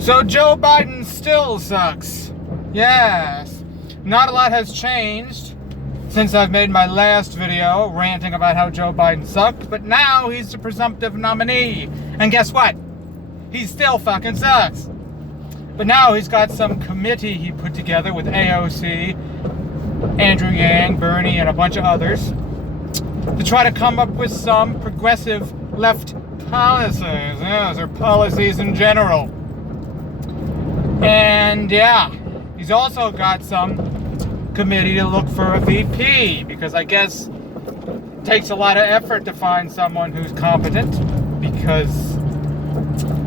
So Joe Biden still sucks. Yes. Not a lot has changed since I've made my last video ranting about how Joe Biden sucked, but now he's the presumptive nominee. And guess what? He still fucking sucks. But now he's got some committee he put together with AOC, Andrew Yang, Bernie, and a bunch of others to try to come up with some progressive left policies. Yes, or policies in general. And yeah, he's also got some committee to look for a VP, because I guess it takes a lot of effort to find someone who's competent, because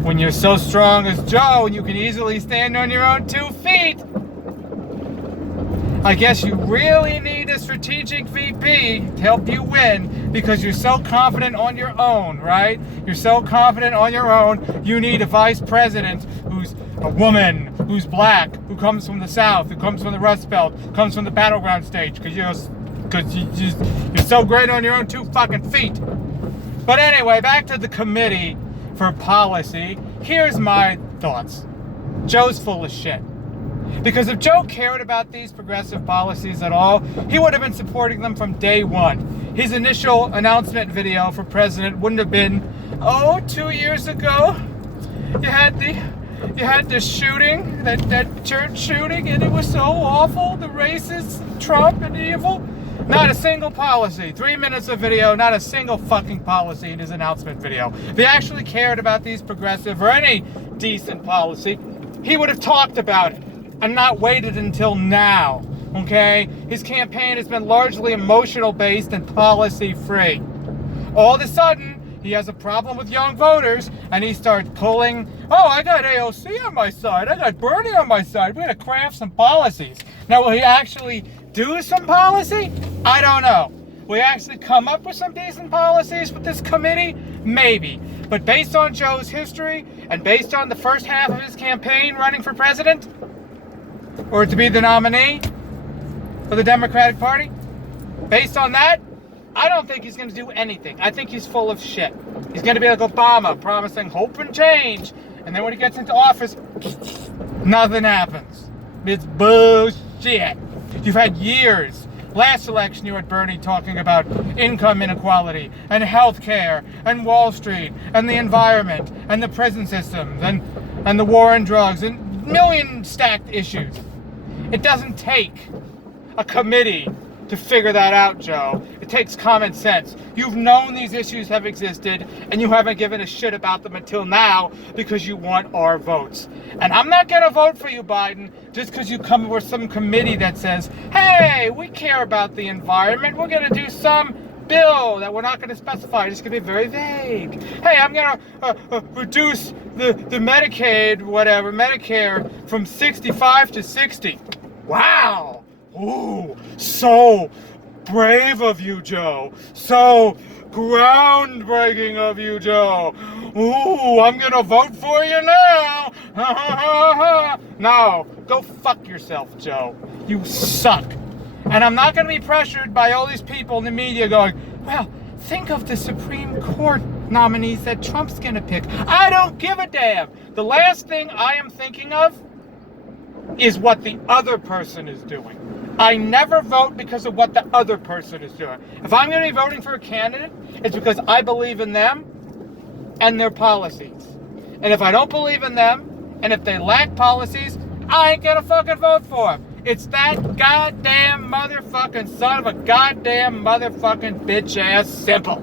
when you're so strong as Joe and you can easily stand on your own 2 feet, I guess you really need a strategic VP to help you win, because you're so confident on your own, right? You're so confident on your own, you need a vice president who's a woman, who's black, who comes from the South, who comes from the Rust Belt, comes from the battleground stage, because you're so great on your own 2 fucking feet. But anyway, back to the committee for policy. Here's my thoughts. Joe's full of shit. Because if Joe cared about these progressive policies at all, he would have been supporting them from day one. His initial announcement video for president wouldn't have been, 2 years ago, you had the shooting, that church shooting, and it was so awful, the racists, Trump and evil. Not a single policy. 3 minutes of video, not a single fucking policy in his announcement video. If he actually cared about these progressive or any decent policy, he would have talked about it and not waited until now, okay? His campaign has been largely emotional-based and policy-free. All of a sudden, he has a problem with young voters, and he starts pulling, I got AOC on my side, I got Bernie on my side, we're gonna craft some policies. Now, will he actually do some policy? I don't know. Will he actually come up with some decent policies with this committee? Maybe. But based on Joe's history, and based on the first half of his campaign running for president, or to be the nominee for the Democratic Party, based on that, I don't think he's going to do anything. I think he's full of shit. He's going to be like Obama, promising hope and change, and then when he gets into office, nothing happens. It's bullshit. You've had years. Last election, you had Bernie talking about income inequality, and health care, and Wall Street, and the environment, and the prison systems, and the war on drugs, and million stacked issues. It doesn't take a committee to figure that out, Joe. It takes common sense. You've known these issues have existed, and you haven't given a shit about them until now because you want our votes. And I'm not going to vote for you, Biden, just because you come with some committee that says, hey, we care about the environment. We're going to do some bill that we're not going to specify. It's going to be very vague. Hey, I'm going to reduce the Medicaid, Medicare from 65 to 60. Wow. Ooh, so brave of you, Joe. So groundbreaking of you, Joe. Ooh, I'm going to vote for you now. No, go fuck yourself, Joe. You suck. And I'm not going to be pressured by all these people in the media going, well, think of the Supreme Court nominees that Trump's going to pick. I don't give a damn. The last thing I am thinking of is what the other person is doing. I never vote because of what the other person is doing. If I'm going to be voting for a candidate, it's because I believe in them and their policies. And if I don't believe in them, and if they lack policies, I ain't going to fucking vote for them. It's that goddamn motherfucking son of a goddamn motherfucking bitch ass simple.